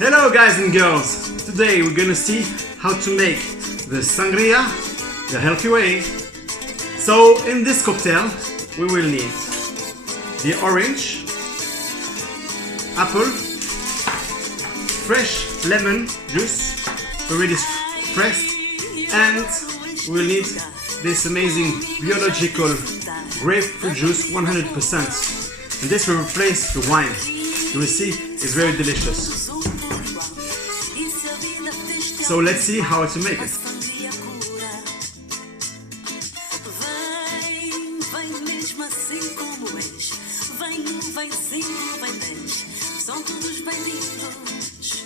Hello guys and girls! Today we're gonna see how to make the sangria the healthy way. So in this cocktail we will need the orange, apple, fresh lemon juice already pressed, and we'll need this amazing biological grapefruit juice 100%, and this will replace the wine. You will see it's very delicious. So let's see how to make it. São todos bem-vindos.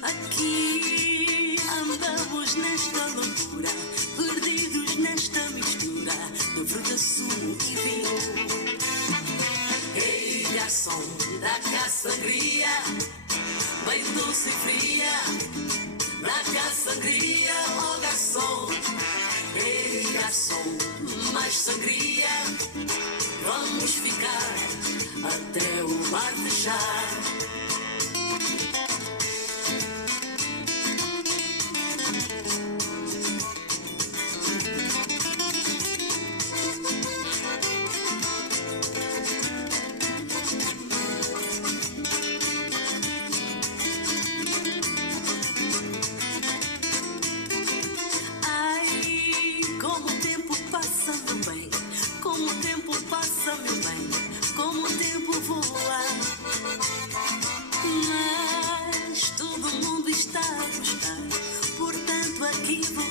Aqui andamos nesta loucura, perdidos nesta mistura de fruta, sumo e vinho. Ei, garçom, dá cá sangria, bem doce e fria. Dá cá sangria, oh garçom. Ei, garçom, mais sangria. Vamos ficar até o bar fechar. Ai, como o tempo passa, meu bem, como o tempo passa, meu bem, como o tempo voa. Mas todo mundo está a gostar, portanto aqui vou